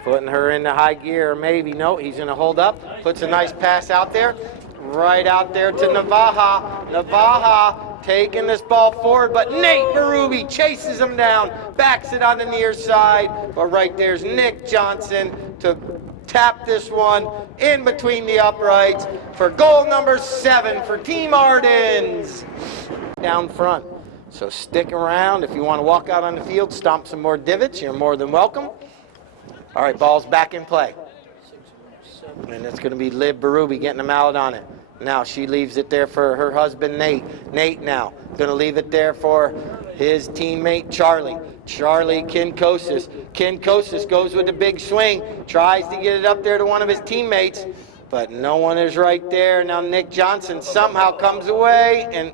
putting her into high gear. Maybe, no, he's going to hold up. Puts a nice pass out there. Right out there to Navaja. Navaja taking this ball forward, but Nate Berube chases him down, backs it on the near side, but right there's Nick Johnson to tap this one in between the uprights for goal number 7 for Team Ardens. Down front, so stick around. If you want to walk out on the field, stomp some more divots, you're more than welcome. All right, ball's back in play. And it's going to be Liv Berube getting the mallet on it. Now she leaves it there for her husband, Nate. Nate now going to leave it there for his teammate, Charlie. Charlie Kinkosis. Kinkosis goes with a big swing, tries to get it up there to one of his teammates, but no one is right there. Now Nick Johnson somehow comes away, and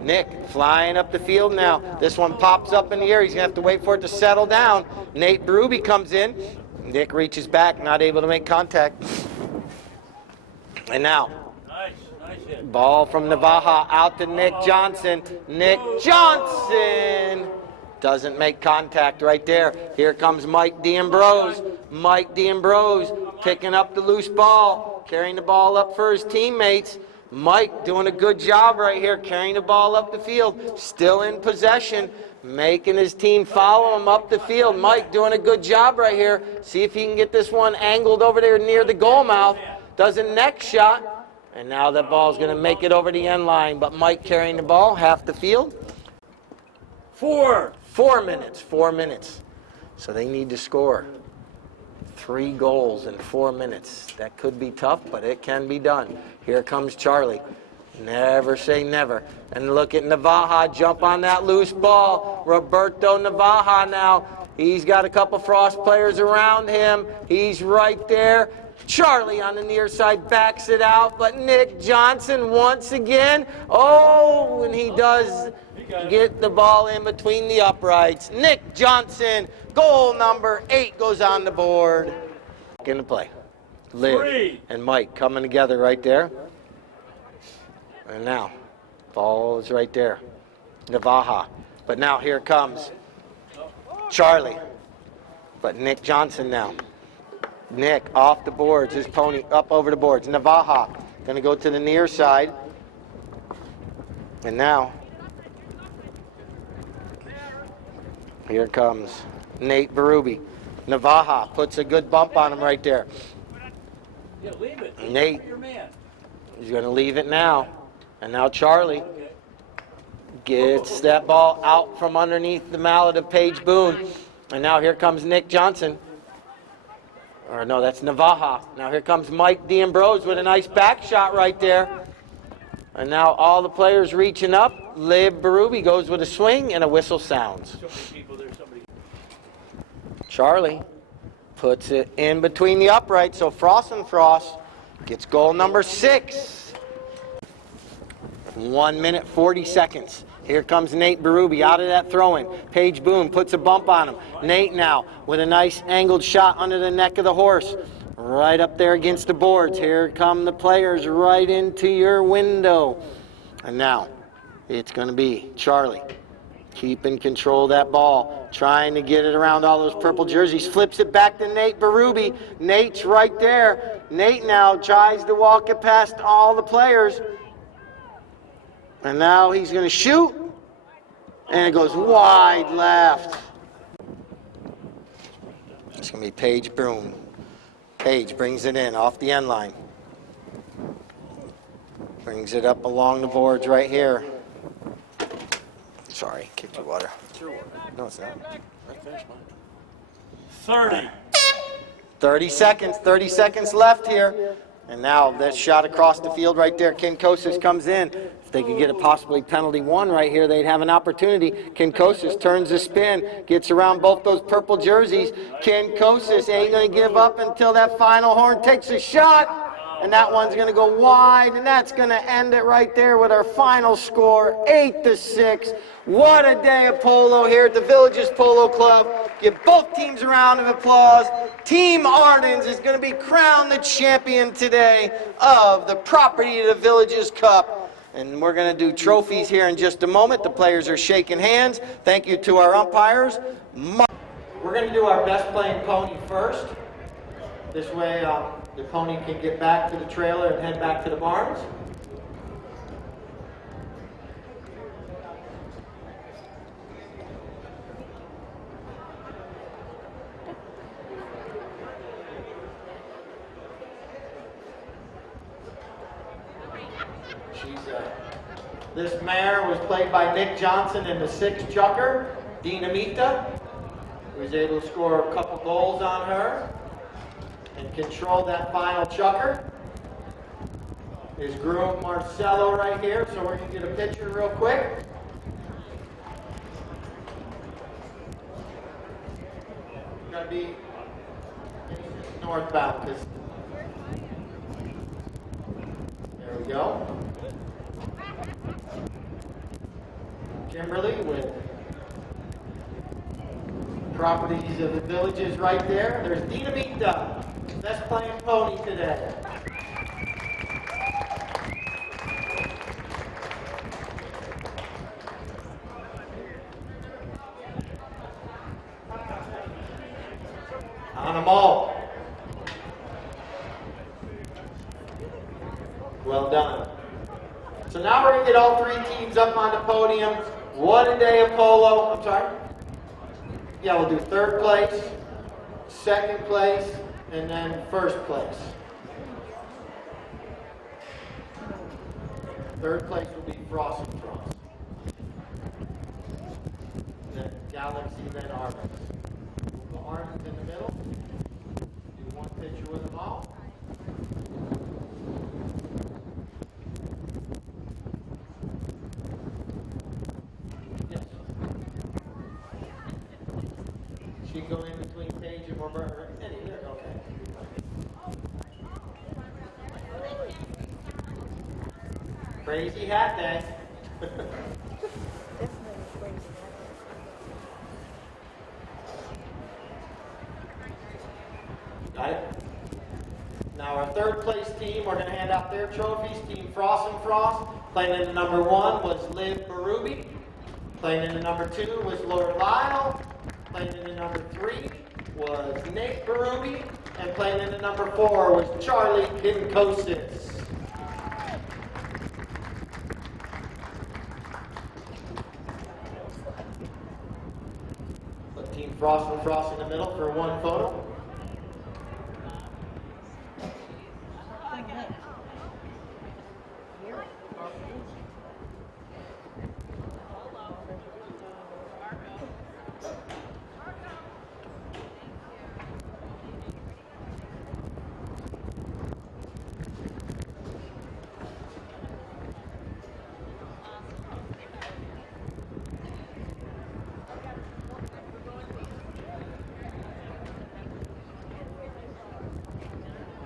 Nick flying up the field now. This one pops up in the air. He's going to have to wait for it to settle down. Nate Berube comes in. Nick reaches back, not able to make contact. And now, ball from Navaja out to Nick Johnson. Nick Johnson doesn't make contact right there. Here comes Mike D'Ambrose. Mike D'Ambrose picking up the loose ball, carrying the ball up for his teammates. Mike doing a good job right here, carrying the ball up the field, still in possession, making his team follow him up the field. Mike doing a good job right here. See if he can get this one angled over there near the goal mouth. Does a next shot, and now that ball's going to make it over the end line, but Mike carrying the ball, half the field. 4 minutes, 4 minutes. So they need to score 3 goals in 4 minutes. That could be tough, but it can be done. Here comes Charlie. Never say never. And look at Navaja jump on that loose ball. Roberto Navaja now. He's got a couple Frost players around him. He's right there. Charlie on the near side backs it out, but Nick Johnson once again. Oh, and he does get the ball in between the uprights. Nick Johnson, goal number 8 goes on the board. Back into play. Liv and Mike coming together right there. And now, ball is right there. Navaja. But now here comes Charlie. But Nick Johnson now. Nick off the boards, his pony up over the boards. Navaja going to go to the near side. And now, here comes Nate Berube. Navaja puts a good bump on him right there. Yeah, leave it. Nate, he's going to leave it now. And now Charlie gets that ball out from underneath the mallet of Paige Boone. And now here comes Nick Johnson. Or no, that's Navaja. Now here comes Mike D'Ambrose with a nice back shot right there. And now all the players reaching up. Liv Berube goes with a swing and a whistle sounds. Charlie puts it in between the uprights, so Frost and Frost gets goal number 6. 1 minute, 40 seconds. Here comes Nate Berube out of that throw-in. Paige Boone puts a bump on him. Nate now with a nice angled shot under the neck of the horse. Right up there against the boards. Here come the players right into your window. And now it's going to be Charlie keeping control of that ball, trying to get it around all those purple jerseys. Flips it back to Nate Berube. Nate's right there. Nate now tries to walk it past all the players. And now he's going to shoot. And it goes wide left. It's going to be Paige Broom. Paige brings it in off the end line. Brings it up along the boards right here. Sorry, kicked your water. No, it's not. I finished mine. 30 seconds left here. And now this shot across the field right there. Kinkosis comes in. If they could get a possibly penalty one right here, they'd have an opportunity. Kinkosis turns the spin, gets around both those purple jerseys. Kinkosis ain't going to give up until that final horn takes a shot. And that one's going to go wide, and that's going to end it right there with our final score, 8-6. What a day of polo here at the Villages Polo Club. Give both teams a round of applause. Team Ardens is going to be crowned the champion today of the Property of the Villages Cup. And we're going to do trophies here in just a moment. The players are shaking hands. Thank you to our umpires. We're going to do our best playing pony first. This way the pony can get back to the trailer and head back to the barns. This mare was played by Nick Johnson in the 6th chucker, Dinamita. He was able to score a couple goals on her and control that final chucker. His groom Marcelo right here, so we're going to get a picture real quick. Got to be northbound, because there we go. Kimberly with Properties of the Villages right there. There's Dinamita, best playing pony today. On them all. Well done. So now we're going to get all three teams up on the podium. What a day of polo. I'm sorry? Yeah, we'll do 3rd place, 2nd place, and then 1st place. 3rd place will be Frost and Frost. Then Galaxy, then Ardens. We'll put Ardens in the middle. Do one picture with them all. She can go in between Paige and Roberta. Okay. Crazy hat day. Got it? Now our 3rd place team, we're going to hand out their trophies. Team Frost and Frost. Playing in the number 1 was Liv Barubi. Playing in the number 2 was Lord Lyle. Playing in the number 3 was Nate Barubi, and playing in the number 4 was Charlie Kinkosis. Put Team Frost and Frost in the middle for one photo.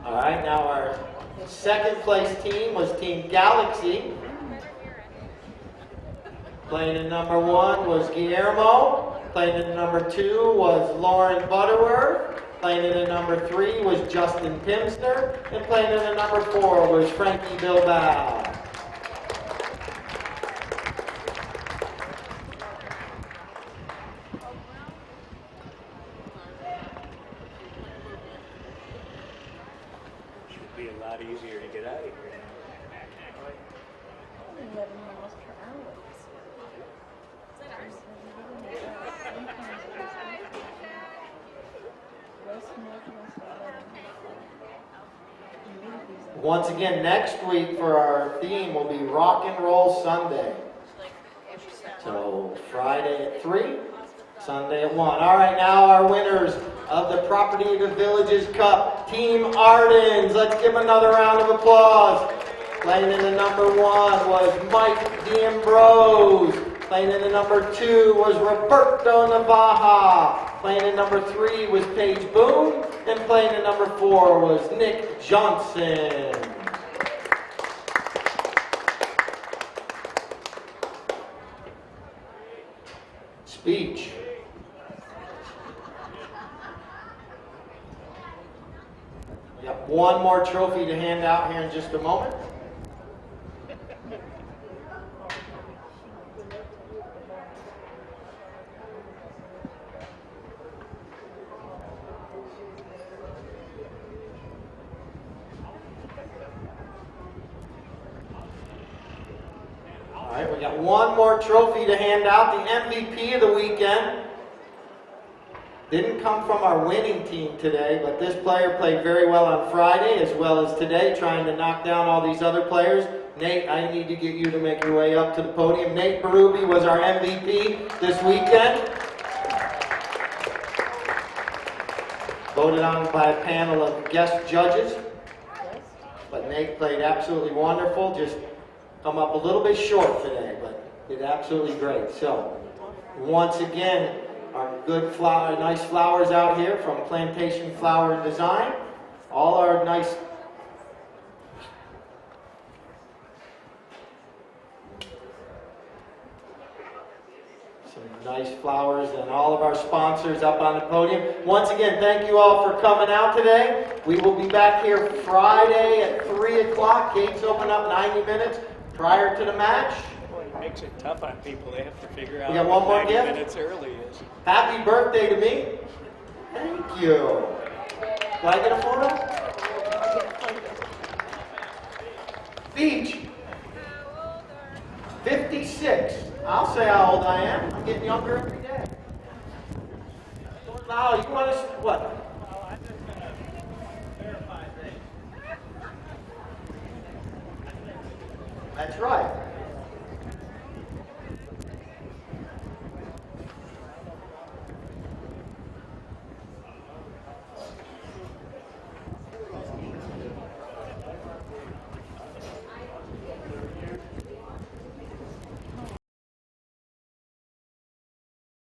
All right, now our 2nd place team was Team Galaxy. Playing in number 1 was Guillermo. Playing in number 2 was Lauren Butterworth. Playing in the number 3 was Justin Pimster. And playing in the number 4 was Frankie Bilbao. Be a lot easier to get out of here. 11 miles per hour. Once again, next week for our theme will be Rock and Roll Sunday. So Friday at 3, Sunday at 1. All right, now our winners of the Property of the Villages Cup, Team Ardens. Let's give them another round of applause. Playing in the number 1 was Mike D'Ambrose. Playing in the number 2 was Roberto Navaja. Playing in number 3 was Paige Boone. And playing in number 4 was Nick Johnson. Speech. We got one more trophy to hand out here in just a moment. All right, we got one more trophy to hand out. The MVP of the weekend didn't come from our winning team today, but this player played very well on Friday as well as today, trying to knock down all these other players. Nate, I need to get you to make your way up to the podium. Nate Berube was our MVP this weekend. Voted on by a panel of guest judges. But Nate played absolutely wonderful. Just come up a little bit short today, but did absolutely great. So, once again, our good flower, nice flowers out here from Plantation Flower and Design. All our nice flowers and all of our sponsors up on the podium. Once again, thank you all for coming out today. We will be back here Friday at 3 o'clock. Gates open up 90 minutes prior to the match. Boy, it makes it tough on people. They have to figure out We got one more 90 gift? minutes early is. Happy birthday to me. Thank you. Do I get a photo? Beach. 56. I'll say how old I am. I'm getting younger every day. Now, you want to, what?